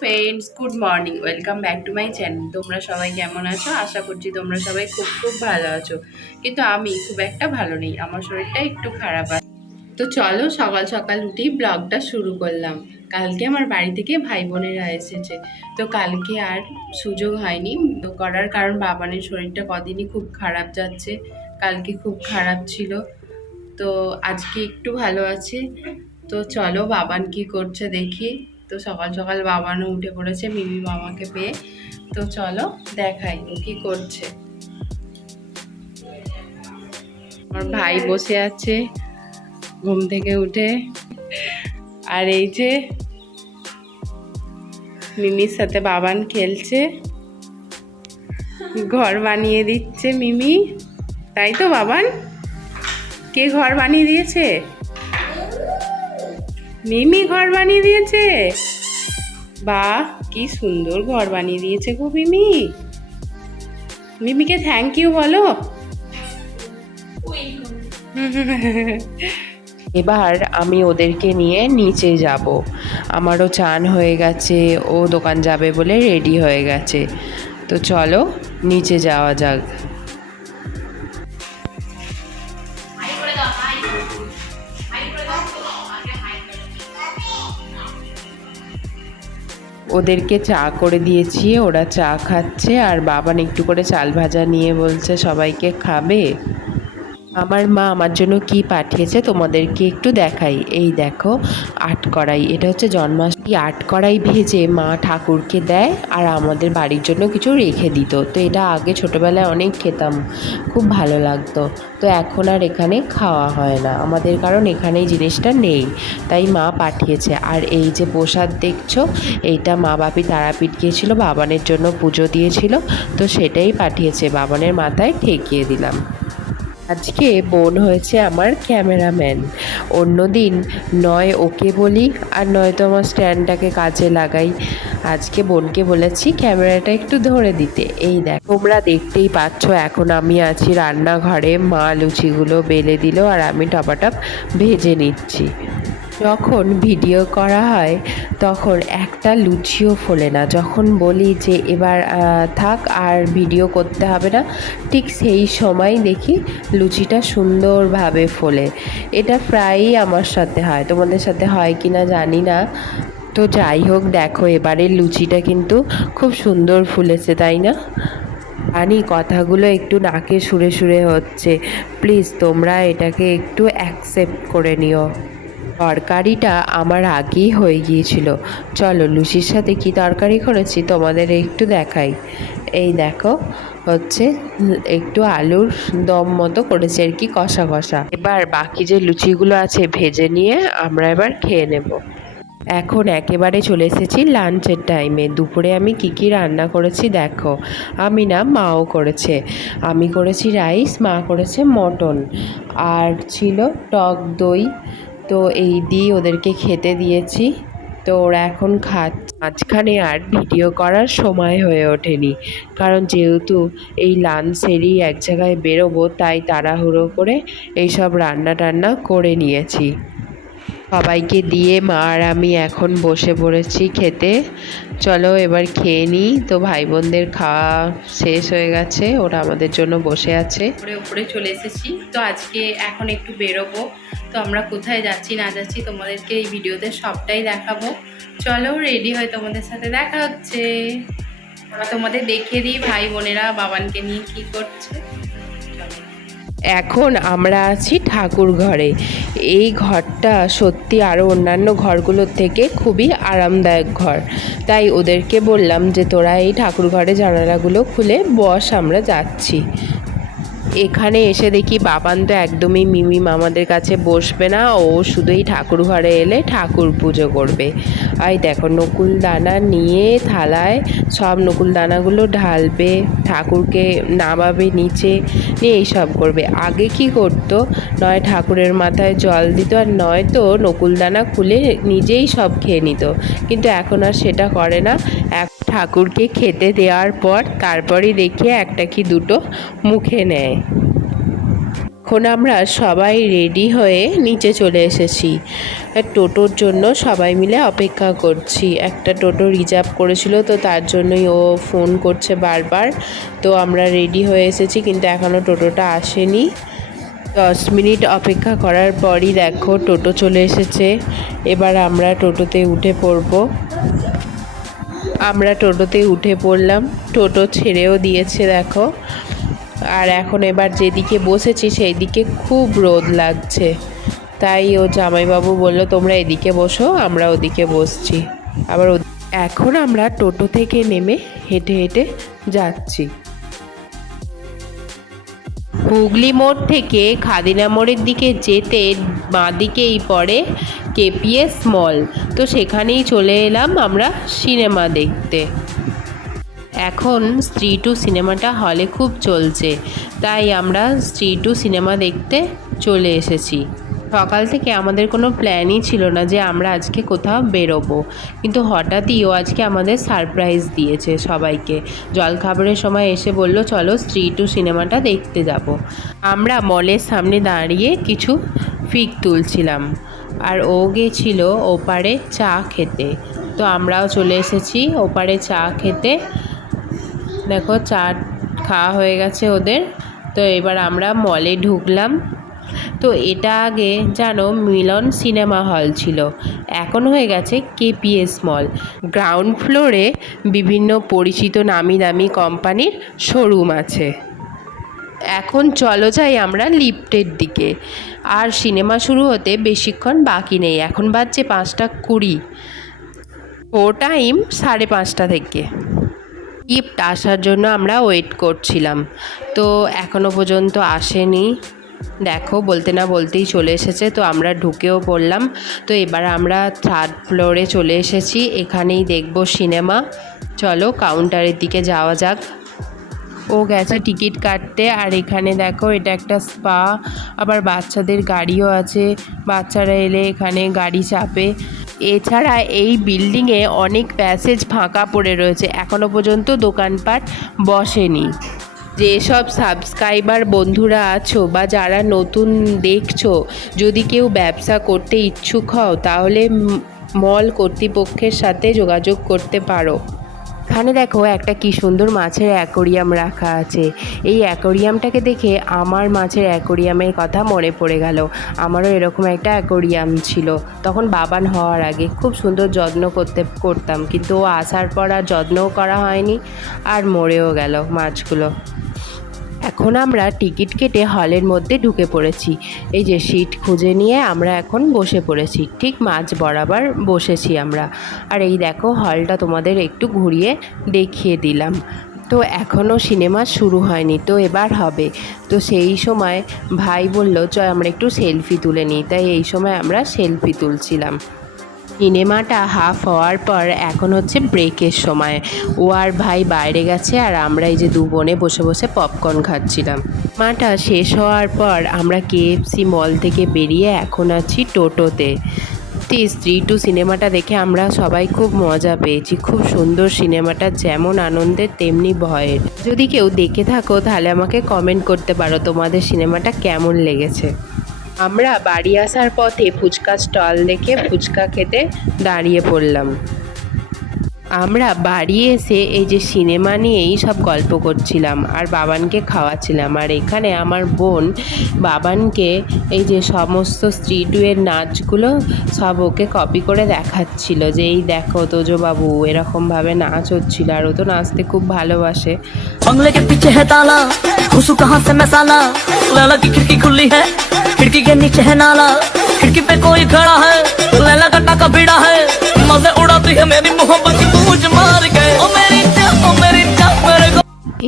Friends, good morning. Welcome back to my channel. তোমরা সবাই কেমন আছো? আশা করছি তোমরা সবাই খুব খুব ভালো আছো, কিন্তু আমি খুব একটা ভালো নেই। আমার শরীরটা একটু খারাপ আছে। তো চলো সকাল সকাল উঠেই ব্লগটা শুরু করলাম। কালকে আমার বাড়ি থেকে ভাই বোনেরা এসেছে, তো কালকে আর সুযোগ হয়নি তো করার, কারণ বাবানের শরীরটা কদিনই খুব খারাপ যাচ্ছে। কালকে খুব খারাপ ছিল, তো আজকে একটু ভালো আছে। তো চলো বাবান কি করছে দেখি। তো সকাল সকাল বাবানও উঠে পড়েছে মিমি মামাকে পেয়ে। তো চলো দেখাই ও কি করছে। আমার ভাই বসে আছে ঘুম থেকে উঠে, আর এই যে মিমির সাথে বাবান খেলছে, ঘর বানিয়ে দিচ্ছে মিমি। তাই তো বাবান? কে ঘর বানিয়ে দিয়েছে? মিমি ঘর বানিয়ে দিয়েছে। বাহ, কি সুন্দর ঘর বানিয়ে দিয়েছে গো মিমি। মিমিকে থ্যাংক ইউ বলো। এবার আমি ওদেরকে নিয়ে নিচে যাব। আমারও চান হয়ে গেছে, ও দোকান যাবে বলে রেডি হয়ে গেছে। তো চলো নিচে যাওয়া যাক। ওদেরকে চা করে দিয়েছি, ওরা চা খাচ্ছে, আর বাবান একটু করে চাল ভাজা নিয়ে বলছে সবাইকে খাবে। আমার মা আমার জন্য কি পাঠিয়েছে তোমাদেরকে একটু দেখাই। এই দেখো, আটকড়াই। এটা হচ্ছে জন্মাষ্টমী। আটকড়াই ভেজে মা ঠাকুরকে দেয়, আর আমাদের বাড়ির জন্য কিছু রেখে দিত। তো এটা আগে ছোটোবেলায় অনেক খেতাম, খুব ভালো লাগতো। তো এখন আর এখানে খাওয়া হয় না আমাদের, কারণ এখানে এই জিনিসটা নেই, তাই মা পাঠিয়েছে। আর এই যে প্রসাদ দেখছো, এইটা মা বাপি তারাপীঠ গিয়েছিল, বাবানের জন্য পুজো দিয়েছিল, তো সেটাই পাঠিয়েছে, বাবানের মাথায় ঠেকিয়ে দিলাম। আজকে বোন হয়েছে আমার ক্যামেরাম্যান। অন্যদিন নয় ওকে বলি, আর নয়তো আমার স্ট্যান্ডটাকে কাজে লাগাই। আজকে বোনকে বলেছি ক্যামেরাটা একটু ধরে দিতে। এই দেখ, তোমরা দেখতেই পাচ্ছ এখন আমি আছি রান্নাঘরে। মা লুচিগুলো বেলে দিল, আর আমি টপাটপ ভেজে নিচ্ছি। যখন ভিডিও করা হয় তখন একটা লুচিও ফোলে না। যখন বলি যে এবার থাক আর ভিডিও করতে হবে না, ঠিক সেই সময় দেখি লুচিটা সুন্দরভাবে ফোলে। এটা প্রায়ই আমার সাথে হয়, তোমাদের সাথে হয় কি না জানি না। তো যাই হোক, দেখো এবারের লুচিটা কিন্তু খুব সুন্দর ফুলেছে, তাই না? জানি কথাগুলো একটু নাকে সুরে সুরে হচ্ছে, প্লিজ তোমরা এটাকে একটু অ্যাকসেপ্ট করে নিও। তরকারিটা আমার আগেই হয়ে গিয়েছিল। চলো লুচির সাথে কি তরকারি করেছি তোমাদের একটু দেখাই। এই দেখো, হচ্ছে একটু আলুর দম মতো করেছি আর কি, কষা কষা। এবার বাকি যে লুচিগুলো আছে ভেজে নিয়ে আমরা এবার খেয়ে নেব। এখন একেবারে চলে এসেছি লাঞ্চের টাইমে। দুপুরে আমি কি কি রান্না করেছি দেখো। আমি না, মাও করেছে। আমি করেছি রাইস, মা করেছে মটন, আর ছিল টক দই। তো এই দিয়ে ওদেরকে খেতে দিয়েছি। তো ওরা এখন খাচ্ছে। মাঝখানে আর ভিডিও করার সময় হয়ে ওঠেনি, কারণ যেহেতু এই লাঞ্চ সেরেই এক জায়গায় বেরোবো, তাই তাড়াহুড়ো করে এইসব রান্না টান্না করে নিয়েছি। সবাইকে দিয়ে মা আর আমি এখন বসে পড়েছি খেতে। চলো এবার খেয়ে নিই। তো ভাই বোনদের খাওয়া শেষ হয়ে গেছে, ওরা আমাদের জন্য বসে আছে। উপরে উপরে চলে এসেছি। তো আজকে এখন একটু বেরোবো। তো আমরা কোথায় যাচ্ছি না যাচ্ছি তোমাদেরকে এই ভিডিওতে সবটাই দেখাবো। চলো রেডি হয়ে তোমাদের সাথে দেখা হচ্ছে। তোমাদের দেখিয়ে দিই ভাই বোনেরা বাবানকে নিয়ে কি করছে। এখন আমরা আছি ঠাকুর ঘরে। এই ঘরটা সত্যি আরও অন্যান্য ঘরগুলোর থেকে খুবই আরামদায়ক ঘর। তাই ওদেরকে বললাম যে তোরা এই ঠাকুর ঘরে জানালাগুলো খুলে বস, আমরা যাচ্ছি। এখানে এসে দেখি বাবান তো একদমই মিমি মামাদের কাছে বসবে না, ও শুধু এই ঠাকুর ঘরে এলে ঠাকুর পুজো করবে। এই দেখো, নকুল দানা নিয়ে থালায় সব নকুল দানাগুলো ঢালবে, ঠাকুরকে নামাবে নিচে, নিয়ে এইসব করবে। আগে কি করতো, নয় ঠাকুরের মাথায় জল দিত, আর নয়তো নকুল দানা খুলে নিজেই সব খেয়ে নিত, কিন্তু এখন আর সেটা করে না। ঠাকুরকে খেতে দেওয়ার পর তারপরই দেখি একটা কি দুটো মুখে নেয়। এখন আমরা সবাই রেডি হয়ে নিচে চলে এসেছি। টোটোর জন্য সবাই মিলে অপেক্ষা করছি। একটা টোটো রিজার্ভ করেছিল, তো তার জন্যই ও ফোন করছে বারবার। তো আমরা রেডি হয়ে এসেছি, কিন্তু এখনও টোটোটা আসেনি। 10 মিনিট অপেক্ষা করার পরই দেখো টোটো চলে এসেছে। এবার আমরা টোটোতে উঠে পড়ব। আমরা টোটোতে উঠে পড়লাম, টোটো ছেড়েও দিয়েছে দেখো। আর এখন এবার যেদিকে বসেছি সেই দিকে খুব রোদ লাগছে, তাই ও জামাইবাবু বলল তোমরা এদিকে বসো, আমরা ওদিকে বসছি। আবার এখন আমরা টোটো থেকে নেমে হেঁটে হেঁটে যাচ্ছি। হুগলি মোড় থেকে খাদিনা মোড়ের দিকে যেতে বাঁ দিকেই পড়ে কেপিএস মল। তো সেখানেই চলে এলাম আমরা সিনেমা দেখতে। এখন স্ত্রী টু সিনেমাটা হলে খুব চলছে, তাই আমরা স্ত্রী টু সিনেমা দেখতে চলে এসেছি। সকাল থেকে আমাদের কোনো প্ল্যানই ছিল না যে আমরা আজকে কোথাও বেরোবো, কিন্তু হঠাৎই ও আজকে আমাদের সারপ্রাইজ দিয়েছে সবাইকে। জলখাবারের সময় এসে বলল চলো স্ত্রী টু সিনেমাটা দেখতে যাব। আমরা মলের সামনে দাঁড়িয়ে কিছু পিক তুলছিলাম, আর ও গেছিল ওপারে চা খেতে। তো আমরাও চলে এসেছি ওপারে চা খেতে। দেখো চা খাওয়া হয়ে গেছে ওদের। তো এবার আমরা মলে ঢুকলাম। তো এটা আগে জানো মিলন সিনেমা হল ছিল, এখন হয়ে গেছে কেপিএস মল। গ্রাউন্ড ফ্লোরে বিভিন্ন পরিচিত নামি দামি কোম্পানির শোরুম আছে। এখন চলো যাই আমরা লিফটের দিকে। আর সিনেমা শুরু হতে বেশিক্ষণ বাকি নেই, এখন বাজছে 5:20। ও টাইম 5:30 থেকে। লিফট আসার জন্য আমরা ওয়েট করছিলাম, তো এখনও পর্যন্ত আসেনি। দেখো বলতে না বলতেই চলে এসেছে, তো আমরা ঢুকেও পড়লাম। তো এবার আমরা 3rd ফ্লোরে চলে এসেছি, এখানেই দেখব সিনেমা। চলো কাউন্টারের দিকে যাওয়া যাক। ও গেছে টিকিট কাটতে। আর এখানে দেখো এটা একটা স্পা, আবার বাচ্চাদের গাড়িও আছে, বাচ্চারা এলে এখানে গাড়ি চাপে। এছাড়া এই বিল্ডিংয়ে অনেক প্যাসেজ ফাঁকা পড়ে রয়েছে, এখনও পর্যন্ত দোকানপাট বসেনি। যেসব সাবস্ক্রাইবার বন্ধুরা আছো বা যারা নতুন দেখছো, যদি কেউ ব্যবসা করতে ইচ্ছুক হও তাহলে মল কর্তৃপক্ষের সাথে যোগাযোগ করতে পারো। এখানে দেখো একটা কি সুন্দর মাছের অ্যাকোরিয়াম রাখা আছে। এই অ্যাকোরিয়ামটাকে দেখে আমার মাছের অ্যাকোরিয়ামের কথা মনে পড়ে গেল। আমারও এরকম একটা অ্যাকোরিয়াম ছিল, তখন বাবান হওয়ার আগে খুব সুন্দর যত্ন করতাম, কিন্তু ও আসার পর আর যত্নও করা হয়নি, আর মরেও গেল মাছগুলো। এখন আমরা টিকিট কেটে হলের মধ্যে ঢুকে পড়েছি। এই যে সিট খুঁজে নিয়ে আমরা এখন বসে পড়েছি, ঠিক মাঝ বরাবর বসেছি আমরা। আর এই দেখো হলটা তোমাদের একটু ঘুরিয়ে দেখিয়ে দিলাম। তো এখনও সিনেমা শুরু হয়নি, তো এবার হবে। তো সেই সময় ভাই বলল চল আমরা একটু সেলফি তুলে নিই, তাই এই সময় আমরা সেলফি তুলছিলাম। সিনেমাটা হাফ হওয়ার পর এখন হচ্ছে ব্রেকের সময়। ও আর ভাই বাইরে গেছে, আর আমরা এই যে দু বোনে বসে বসে পপকর্ন খাচ্ছিলাম। সিনেমাটা শেষ হওয়ার পর আমরা কেএফসি মল থেকে বেরিয়ে এখন আছি টোটোতে। স্ত্রী টু সিনেমাটা দেখে আমরা সবাই খুব মজা পেয়েছি। খুব সুন্দর সিনেমাটা, যেমন আনন্দের তেমনি ভয়ের। যদি কেউ দেখে থাকো তাহলে আমাকে কমেন্ট করতে পারো তোমাদের সিনেমাটা কেমন লেগেছে। আমরা বাড়ি আসার পথে ফুচকা স্টল দেখে ফুচকা খেতে দাঁড়িয়ে পড়লাম। আমরা বাড়ি এসে এই যে সিনেমা নিয়েই সব গল্প করছিলাম আর বাবানকে খাওয়াচ্ছিলাম। আর এখানে আমার বোন বাবানকে এই যে সমস্ত স্ত্রী টু এর নাচগুলো সব ওকে কপি করে দেখাচ্ছিল, যে এই দেখো তোজো বাবু এরকমভাবে নাচ হচ্ছিল, আর ও তো নাচতে খুব ভালোবাসে। बंगले के पीछे है ताला, घुसू कहाँ से मैं साला, लैला की खिड़की खुली है, खिड़की के नीचे है नाला, खिड़की पे कोई खड़ा है, लैला का टाका भिड़ा है, मजे उड़ाती है मेरी मोहब्बत की पूछ मार के, ओ मेरी जान मेरे को।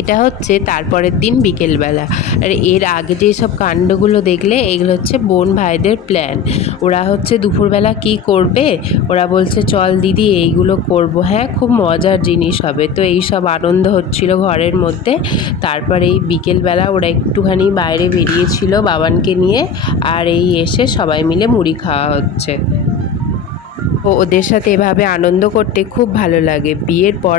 এটা হচ্ছে তারপরের দিন বিকেলবেলা। আর এর আগে যে সব কাণ্ডগুলো দেখলে এগুলো হচ্ছে বোন ভাইদের প্ল্যান। ওরা হচ্ছে দুপুরবেলা কি করবে, ওরা বলছে চল দিদি এইগুলো করব। হ্যাঁ, খুব মজার জিনিস হবে। তো এই সব আনন্দ হচ্ছিল ঘরের মধ্যে। তারপর এই বিকেলবেলা ওরা একটুখানি বাইরে বেরিয়েছিল বাবানকে নিয়ে, আর এই এসে সবাই মিলে মুড়ি খাওয়া হচ্ছে। ওদের সাথে এভাবে আনন্দ করতে খুব ভালো লাগে। বিয়ের পর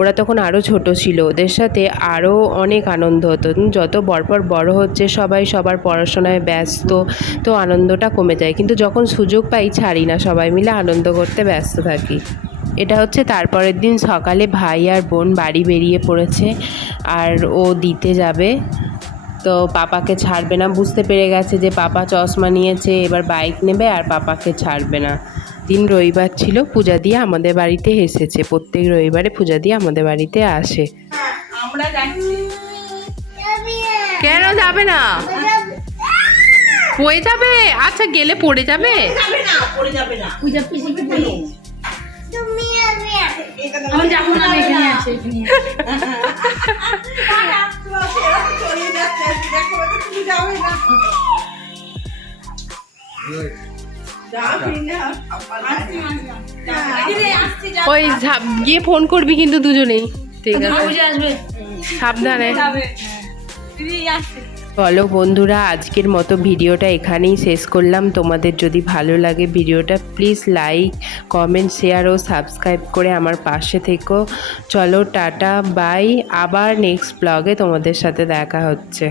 ওরা তখন আরও ছোট ছিল, ওদের সাথে আরও অনেক আনন্দ হতো। যত পরপর বড় হচ্ছে সবাই সবার পড়াশোনায় ব্যস্ত, তো আনন্দটা কমে যায়, কিন্তু যখন সুযোগ পাই ছাড়ি না, সবাই মিলে আনন্দ করতে ব্যস্ত থাকি। এটা হচ্ছে তারপরের দিন সকালে ভাই আর বোন বাড়ি বেরিয়ে পড়েছে আর ও দিতে যাবে। তো পাপাকে ছাড়বে না, বুঝতে পেরে গেছে যে পাপা চশমা নিয়েছে, এবার বাইক নেবে আর পাপাকে ছাড়বে না। দিন রবিবার ছিল, পূজা দিয়ে আমাদের বাড়িতে এসেছে, প্রত্যেক রবিবারে পূজা দিয়ে আমাদের বাড়িতে আসে। আমরা যাচ্ছি। কেন যাবে না? পড়ে যাবে? আচ্ছা গেলে পড়ে যাবে। যাবে না, পড়ে যাবে না। পূজা পিসিকে বলো এটা তো আমি যাবো না, আমি এখানে আছি, এখানে চলে যাচ্ছে, দেখো তো তুমি যাবে না। যাবি না, আসছি যাবি। ওই গিয়ে ফোন করবি কিন্তু দুজনেই, ঠিক আছে? পূজা আসবে। সাবধানে। দিদি আসছে। চলো বন্ধুরা, আজকের মতো ভিডিওটা এখানেই শেষ করলাম। তোমাদের যদি ভালো লাগে ভিডিওটা, প্লিজ লাইক, কমেন্ট, শেয়ার ও সাবস্ক্রাইব করে আমার পাশে থেকো। চলো টাটা, বাই। আবার নেক্সট ব্লগে তোমাদের সাথে দেখা হচ্ছে।